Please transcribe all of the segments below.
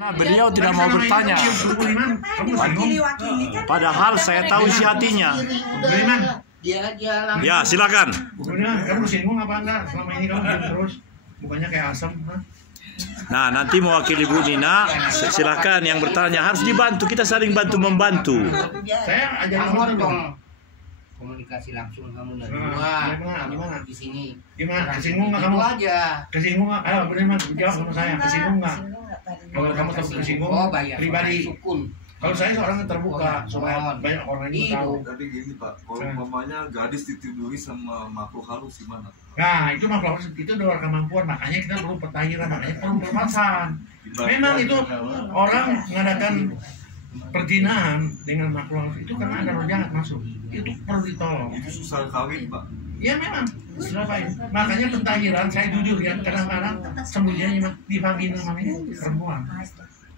Nah, beliau tidak mau bertanya. Padahal saya tahu isi hatinya. Ya, silakan. Kamu singgung apa enggak? Selama ini kamu diam terus, bukannya kayak asam. Nah, nanti mewakili Bu Nina, silakan yang bertanya. Harus dibantu, kita saling bantu-membantu. Saya ajarin kamu dong. Komunikasi langsung kamu Gimana? di sini. Gimana? Kesinggung nggak kamu? Aja. Kesinggung nggak? Ayo, bener jawab sama saya. Kesinggung nggak? Kalau kamu tersinggung, pribadi. Kalau saya seorang yang terbuka, supaya banyak orang yang tahu. Tapi gini Pak, kalau umpamanya gadis ditiduri sama makhluk halus gimana? Nah, itu makhluk halus itu luar kemampuan, makanya kita perlu pentahiran, makanya perlu permasaan. Memang itu orang mengadakan perjinahan dengan makhluk halus itu karena ada roh jahat masuk. Itu perlu ditolong. Itu susah kawin Pak. Ya memang, silakan. Makanya pentahiran, saya jujur ya, kadang-kadang sembunyinya di vagina namanya perempuan.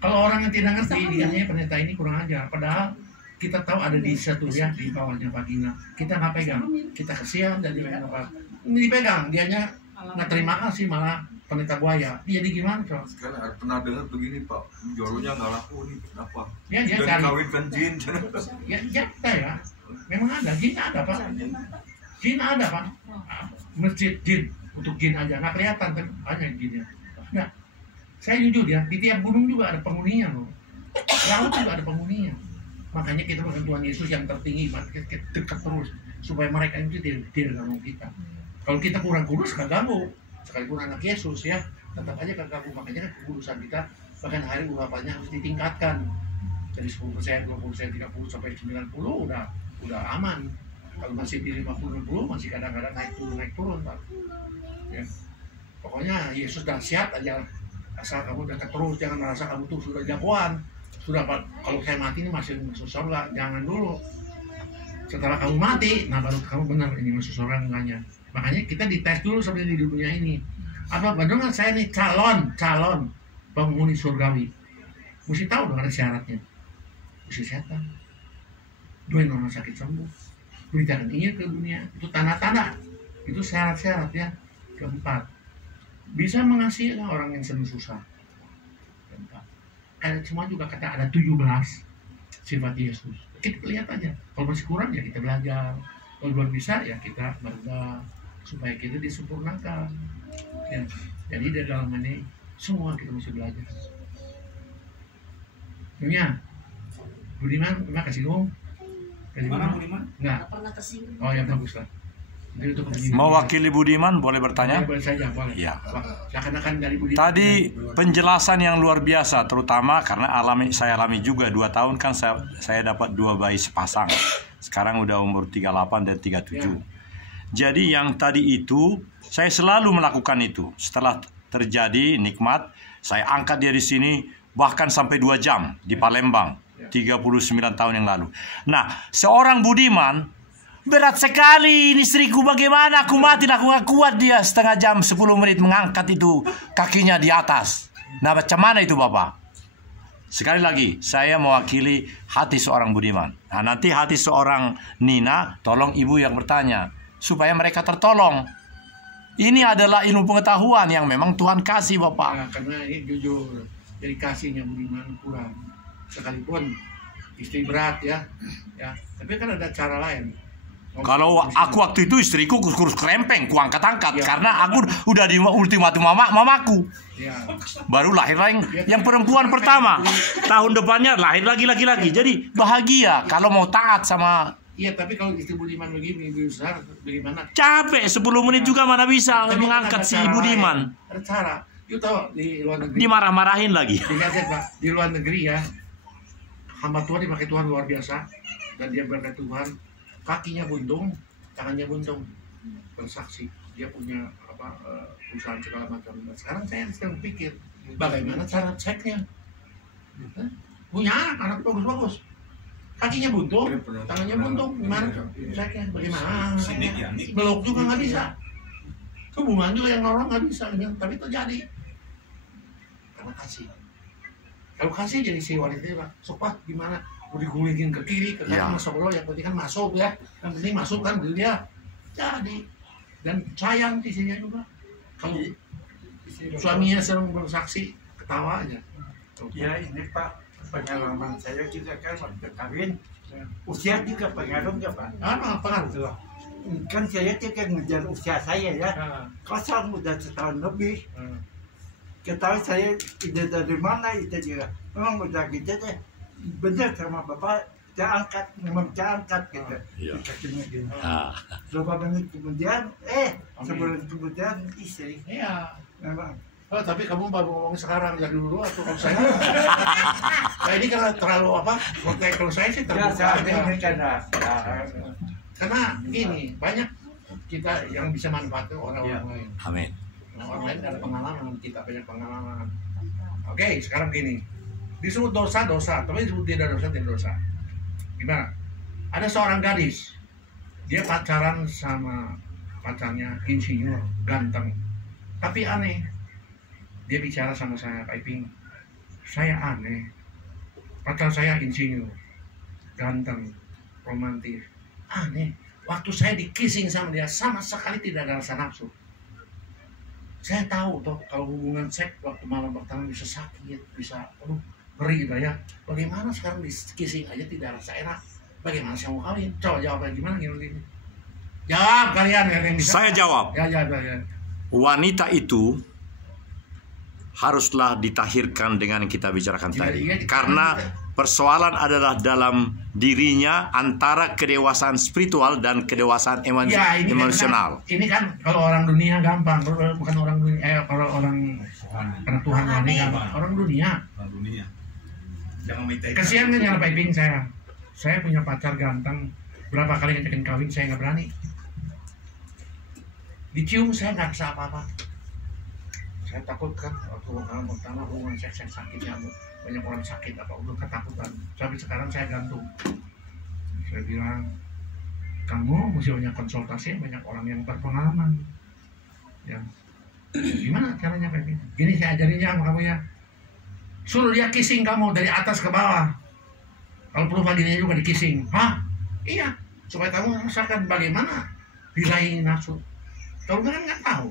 Kalau orang yang tidak ngerti, dianya pendeta ini kurang ajar. Padahal kita tahu ada di satu ya di bawahnya vagina. Kita nggak pegang, kita kesian dan dipegang apa? Dipegang, dianya nggak terima kasih malah pendeta buaya. Jadi gimana coba? Sekarang pernah dengar begini Pak, joronya nggak laku nih, kenapa? Ya dia Dan cari. kawinkan jin. Ya, memang ada jin ada Pak. Jin ada Pak. Masjid jin untuk jin aja nggak kelihatan kan banyak jinnya. Nah, saya jujur ya, di tiap gunung juga ada penghuninya loh. Laut juga ada penghuninya. Makanya kita berdoa Tuhan Yesus yang tertinggi, kita dekat terus supaya mereka itu tidak ganggu kita. Kalau kita kurang kudus, gak ganggu. Sekalipun anak Yesus ya, tetap aja gak ganggu. Makanya kekudusan kita bahkan hari urapannya harus ditingkatkan. Dari 10%, 20%, 30 sampai 90 udah aman. Kalau masih di 50, 60 masih kadang-kadang naik turun Pak. Ya. Pokoknya Yesus dahsyat aja. Asal kamu dekat terus, jangan merasa kamu tuh sudah jagoan. Sudah Pak, kalau saya mati ini masih masuk surga, jangan dulu. Setelah kamu mati, nah baru kamu benar ini masuk surga enggaknya. Makanya kita dites dulu sebenarnya di dunia ini. Apa benar saya nih calon penghuni surgawi. Mesti tahu dong ada syaratnya. Mesti setan. Doain orang sakit sembuh. Beritakan Injil ke dunia. Itu tanda-tanda. Itu syarat-syarat ya. Keempat, bisa mengasihi orang yang sedang susah. Semua juga kata ada 17 sifat Yesus. Kita lihat aja. Kalau masih kurang ya kita belajar. Kalau belum bisa ya kita berdoa supaya kita disempurnakan. Ya. Jadi di dalam ini semua kita mesti belajar. Dunia, Budiman pernah kasih ngomong? Mana Budiman? Enggak. Pernah kesinggung. Oh ya bagus lah. Mewakili Budiman boleh bertanya? Boleh saja, boleh. Ya. Seakan-akan dari Budiman. Tadi penjelasan yang luar biasa, terutama karena saya alami juga 2 tahun kan saya dapat 2 bayi sepasang. Sekarang udah umur 38 dan 37. Ya. Jadi yang tadi itu saya selalu melakukan itu. Setelah terjadi nikmat, saya angkat dia di sini bahkan sampai 2 jam di Palembang 39 tahun yang lalu. Nah, seorang Budiman berat sekali ini istriku, bagaimana aku mati, aku gak kuat dia setengah jam 10 menit mengangkat itu kakinya di atas. Nah macam mana itu Bapak? Sekali lagi saya mewakili hati seorang Budiman. Nah nanti hati seorang Nina, tolong ibu yang bertanya supaya mereka tertolong. Ini adalah ilmu pengetahuan yang memang Tuhan kasih Bapak. Nah, karena ini jujur, jadi kasihnya Budiman kurang. Sekalipun istri berat ya. Tapi kan ada cara lain. Kalau aku waktu itu istriku kurus krempeng, ku angkat-angkat ya. Karena aku udah di ultimatum mamaku. Ya. Baru lahir yang perempuan pertama. Tahun depannya lahir lagi. Jadi bahagia kalau mau taat sama. Iya, tapi kalau istri Budiman begini besar bagaimana? Capek 10 menit juga mana bisa mengangkat si Budiman. Ada cara. You tahu di luar negeri. Dimarah-marahin lagi. Dikasih Pak, di luar negeri ya. Hamba Tuhan dipakai Tuhan luar biasa dan dia berkat Tuhan. Kakinya buntung, tangannya buntung, bersaksi dia punya perusahaan segala macam. Nah, sekarang saya sedang pikir bagaimana cara ceknya. Punya anak bagus-bagus, kakinya buntung, tangannya buntung, gimana ceknya? Bagaimana? Belok juga nggak bisa, hubungan juga yang orang nggak bisa, tapi terjadi karena kasih. Kalau kasih jadi si wanita itu sopat gimana? Mau digulingin ke kiri, ke kanan, masuk lo, yang penting kan masuk ya. Yang penting masuk kan dia. Jadi, dan sayang isinya juga. Kalau suaminya sering bersaksi, ketawa aja. Ya ini Pak, pengalaman saya juga kan waktu kawin, usia juga pengaruh nggak Pak? Pengaruh. Kan saya juga ngejar usia saya ya, Nah, kosong udah setahun lebih. nah. Ketahui saya ide dari mana itu juga, memang udah gitu deh. Bener sama Bapak, saya angkat, memang saya angkat gitu. Iya. Kakinya gini. Ah, Berapa menit kemudian, sebulan kemudian istri, Iya. memang. Oh, tapi kamu baru ngomong sekarang dari dulu atau kalau saya? Nah, ini karena terlalu apa? Kalau saya sih Ya, terbuka saya aja. ini karena Karena gini, banyak kita yang bisa manfaatkan orang-orang lain. amin. Orang lain ada pengalaman, kita banyak pengalaman. Oke, sekarang gini. Disebut dosa-dosa, tapi disebut tidak dosa. Gimana? Ada seorang gadis. Dia pacaran sama pacarnya insinyur, ganteng. Tapi aneh. Dia bicara sama saya, Pak Iping. Saya aneh. Pacar saya insinyur, ganteng, romantis. Aneh. Waktu saya di-kissing sama dia, sama sekali tidak ada rasa nafsu. Saya tahu toh kalau hubungan seks waktu malam pertama bisa sakit, bisa ngeri gitu ya. Bagaimana sekarang di kissing aja tidak rasa enak? Bagaimana saya mau kawin? Coba jawab gimana gini. Jawab kalian yang bisa. Saya jawab, Ya. wanita itu haruslah ditahirkan dengan yang kita bicarakan Iya, tadi. iya, Karena iya. persoalan adalah dalam dirinya antara kedewasaan spiritual dan kedewasaan Ya, ini emosional. Kan, ini kan kalau orang dunia gampang, bukan orang dunia. Kalau orang karena Tuhan ini gampang. Orang dunia. dunia. Jangan minta Kesian kan yang Pak Iping saya. Saya punya pacar ganteng. Berapa kali ngajakin kawin saya nggak berani. Dicium saya nggak bisa apa-apa. Saya takut kan waktu malam pertama hubungan seks yang sakitnya banyak orang sakit apa udah ketakutan. Sampai sekarang saya gantung. Saya bilang kamu mesti banyak konsultasi banyak orang yang berpengalaman. Ya. Gimana caranya Pak Iping? Gini saya ajarinnya sama kamu ya. Suruh dia kissing kamu dari atas ke bawah. Kalau perlu vaginanya juga di kissing. Hah? Iya. Supaya kamu merasakan bagaimana diraih nafsu. Kalau kan nggak tahu.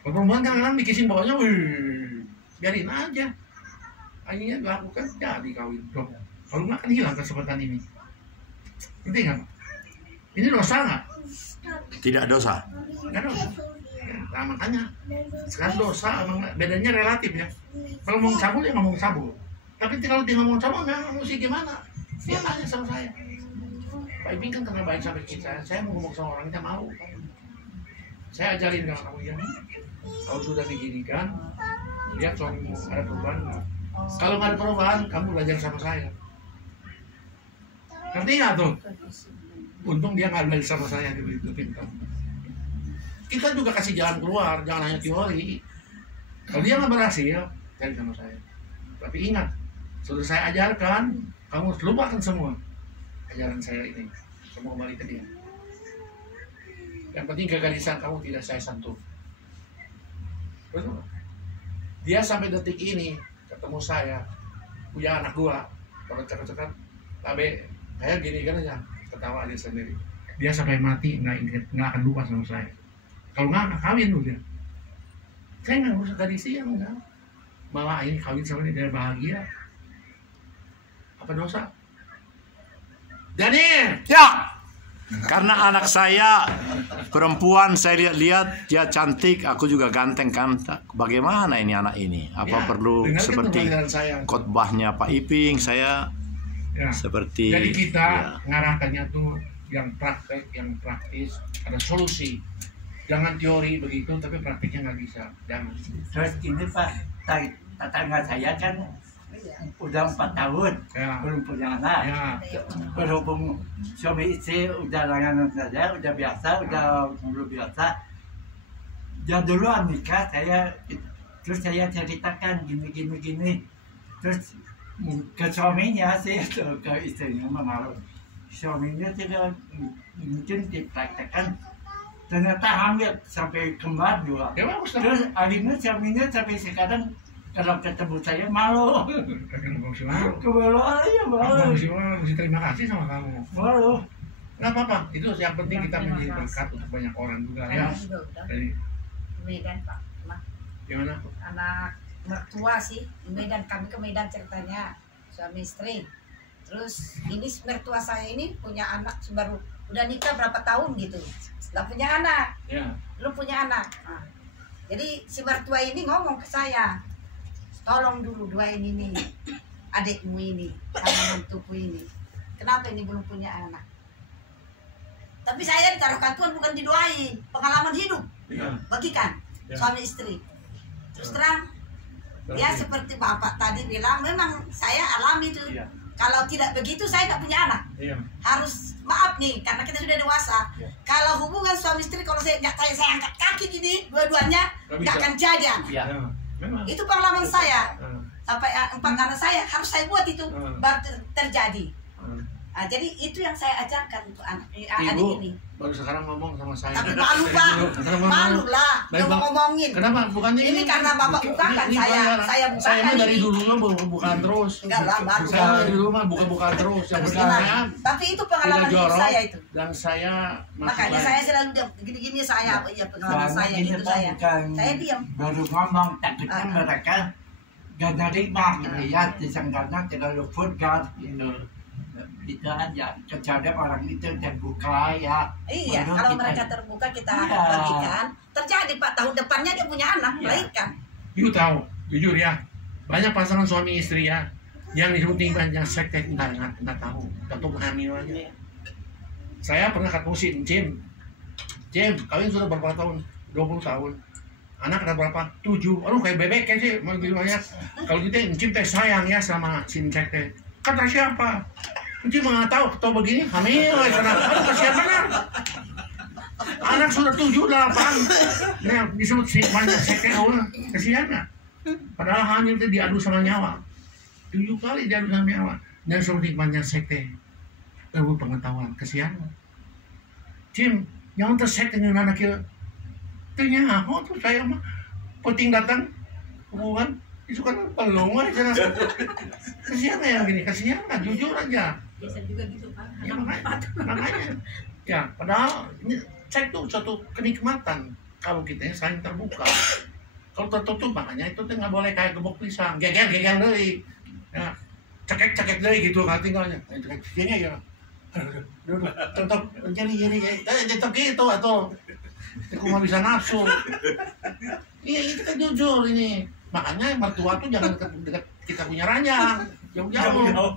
Kalau perempuan kadang-kadang di kissing bawahnya, wih, biarin aja. Akhirnya dilakukan jadi kawin. Loh, kalau nggak kan hilang kesempatan ini. Ngerti nggak? Ini dosa nggak? Tidak dosa. Nggak dosa. Nah makanya sekarang dosa emang bedanya relatif ya. Kalau ngomong cabul ya ngomong cabul. Tapi kalau dia ngomong cabul memang mesti gimana? Dia tanya sama saya. Pak Iping kan karena baik sampai kita. Saya mau ngomong sama orang kita mau. Saya ajarin sama kamu ya. Kalau sudah diginikan, lihat suamimu ada perubahan nggak? Kalau nggak ada perubahan, kamu belajar sama saya. Ngerti nggak tuh? Untung dia nggak belajar sama saya itu pintar. Kita juga kasih jalan keluar, jangan hanya teori. Kalau dia nggak berhasil, cari sama saya. Tapi ingat, sudah saya ajarkan, kamu harus lupakan semua ajaran saya ini. Semua kembali ke dia. Yang penting kegadisan kamu tidak saya sentuh. Betul? Dia sampai detik ini ketemu saya, punya anak 2, kalau cakap-cakap, tapi kayak gini kan aja, ketawa dia sendiri. Dia sampai mati nggak akan lupa sama saya. Kalau nggak kawin dulu dia. Saya nggak usah gadis yang enggak. Malah ini kawin sama dia bahagia. Apa dosa? Daniel! Ya, karena anak saya perempuan, saya lihat-lihat dia cantik, aku juga ganteng kan. Bagaimana ini anak ini? Apa Ya, perlu dengarkan seperti pembelajaran saya. khotbahnya Pak Iping? Saya Ya. seperti Jadi kita ya. ngarahkannya tuh yang praktek, yang praktis, ada solusi. Jangan teori begitu, tapi praktiknya nggak bisa. Jangan. terus ini Pak, tetangga saya kan udah 4 tahun Ya. belum punya anak. Ya. Berhubung suami istri udah langganan saja, udah biasa, udah belum biasa. Ya duluan nikah saya, terus saya ceritakan gini. Terus ke suaminya sih, ke istrinya malu. Suaminya juga mungkin dipraktekkan, ternyata hamil sampai kembar 2. Ya bagus lah. Terus akhirnya suaminya sampai sekarang kalau ketemu saya malu. Kan bagus banget. Kemalu aja malu. Mesti terima kasih sama kamu. Malu. Nggak apa-apa. Itu yang penting kita menjadi berkat untuk banyak orang juga ya. Jadi Ini kan Pak, gimana? anak mertua sih di Medan, kami ke Medan ceritanya suami istri. Terus ini mertua saya ini punya anak baru udah nikah berapa tahun gitu, nggak punya anak, lu punya anak. Nah, jadi si mertua ini ngomong ke saya, tolong dulu doain ini adikmu ini sama mentuku ini, kenapa ini belum punya anak. Tapi saya ditaruhkan Tuhan bukan didoain, pengalaman hidup bagikan suami istri. Terus terang ya seperti bapak tadi bilang, memang saya alami tuh. Kalau tidak begitu saya nggak punya anak. Harus maaf nih karena kita sudah dewasa. Kalau hubungan suami istri, kalau saya angkat kaki gini dua-duanya nggak akan jadi. Itu pengalaman saya. Sampai 4 anak saya harus saya buat itu baru terjadi. Nah, jadi itu yang saya ajarkan untuk adik ini. Baru sekarang ngomong sama saya. Tapi malu Pak, malu lah ngomongin. Kenapa? Bukannya ini karena Bapak bukakan saya bukakan saya ini. dari dulu bukan terus. Enggak lah, baru. Saya dari dulu mah bukan terus. Yang benar. Tapi itu pengalaman hidup saya itu. Dan saya makanya saya selalu diam. Gini-gini saya pengalaman saya itu saya. Saya diam. Baru ngomong tak kecil mereka gak nerima gitu ya, disangkanya terlalu vulgar gitu. Itu aja, kecuali orang itu terbuka ya. Iya, kalau mereka terbuka kita bagikan. Terjadi Pak, tahun depannya dia punya anak, melahirkan. You tahu, jujur ya, banyak pasangan suami istri ya, yang disebut yang sekte nggak tahu kehamilannya. Saya pernah ketemu si Cim, kawin sudah berapa tahun? 20 tahun. Anak ada berapa? 7. Aduh kayak bebek kan sih, banyak. Kalau gitu Cim teh sayang ya sama si sekte. Kata siapa? Cim nggak tahu begini hamil karena kasihan benar. Anak sudah 7, 8. Nah, disebut si banyak sekte kasihan nggak? Padahal hamil itu diadu sama nyawa. 7 kali diadu sama nyawa. Dan seperti banyak sekte. Pengetahuan kasihan. Cim, jangan tersekte dengan anak kita. Ternyata, tuh saya mah penting datang hubungan itu kan pelong aja. Kasihan ya gini, kasihan nggak, jujur aja. Biasa juga gitu Pak. Ya makanya. Ya, padahal ini seks itu suatu kenikmatan kalau kita saling terbuka. Kalau tertutup makanya itu tuh nggak boleh kayak gebok pisang, geger deui. Ya, cekek deui gitu kan tinggalnya. Cekeknya ya. Tetap jadi tetap gitu atau aku nggak bisa nafsu. Iya itu kan jujur ini. Makanya mertua tuh jangan dekat kita punya ranjang, jauh-jauh.